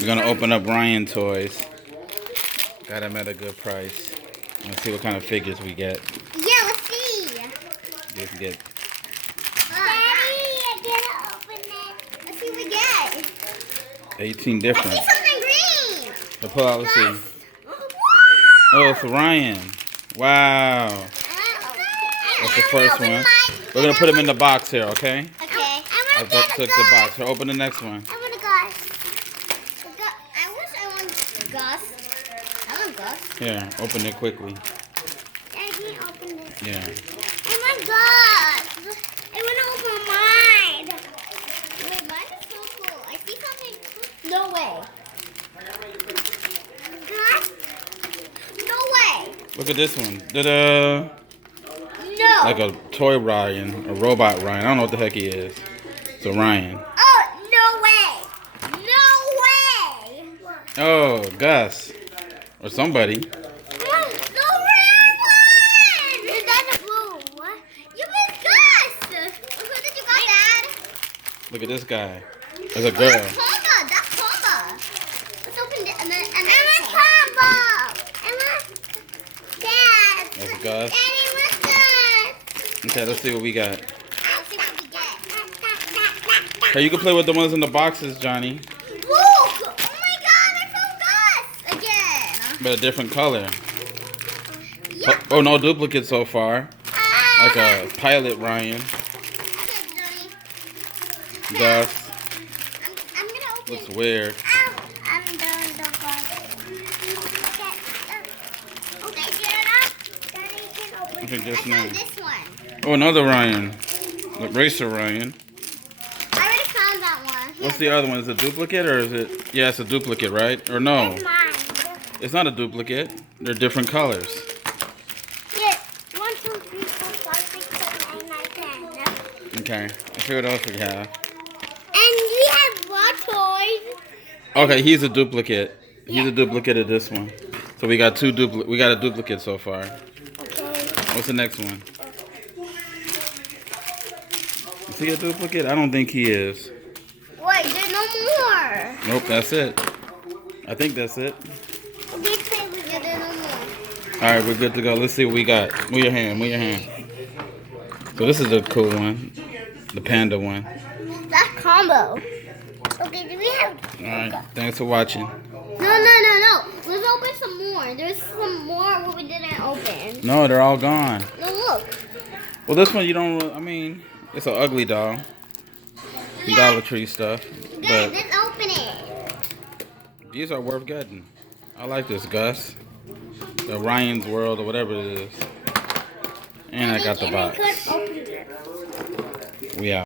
We're gonna open up Ryan toys. Got him at a good price. Let's see what kind of figures we get. Yeah, let's see. Just get. Daddy, I gotta open it. Let's see what we get. 18 I different. see something green. So pull out, let's see. Wow. Oh, it's Ryan. Wow. That's the first one. We're gonna put him in the box here, okay? Okay. I took the box. So open the next one. I want a Gus. I wish I want Gus. I want Gus. Here, open it quickly. I can't open it. Yeah. I want Gus. I want to open mine. Wait, mine is so cool. I see something. No way. Gus? No way. Look at this one. Da-da. No. Like a toy Ryan, a robot Ryan. I don't know what the heck he is. It's a Ryan. Oh, no way. No way. Oh, Gus. Or somebody. No red one. That's a blue. You missed Gus. Who did you got, Dad? Look at this guy. There's a girl. That's Comba. That's Comba. Let's open it and then. I want Comba. I want Dad. That's Gus. Daddy, what's Gus? Okay, let's see what we got. Let's see what we get. Hey, you can play with the ones in the boxes, Johnny. Look! Oh my God! I found Gus again. But a different color. Yeah. Oh, no duplicate so far. Like Ah. a pilot Ryan. Gus. I'm gonna open. Looks weird. Ow! I'm done the box. Okay, get it up. Daddy can open. I think I this found one. this one. Oh, another Ryan. The racer Ryan. I already found that one. What's the other one? Is it a duplicate or is it? Yeah, it's a duplicate, right? Or no? It's mine. It's not a duplicate. They're different colors. Here. 1, 2, 3, 4, 5, 6, 7, 8, 9, 10. Okay. Let's see what else we have. And we have more toys. Okay, he's a duplicate. He's a duplicate of this one. So we got we got a duplicate so far. Okay. What's the next one? Is he a duplicate? I don't think he is. Wait, there's no more. Nope, that's it. I think that's it. We play with it, there's no more. All right, we're good to go. Let's see what we got. Move your hand. Move your hand. So this is a cool one, the panda one. That combo. Okay, do we have? All right. Thanks for watching. No. Let's open some more. There's some more what we didn't open. No, they're all gone. No, look. Well, this one you don't. I mean, it's an ugly doll. Dollar Tree stuff. Guys, But let's open it. these are worth getting. I like this, Gus. The Ryan's World or whatever it is. And I got the box. Open it. We out.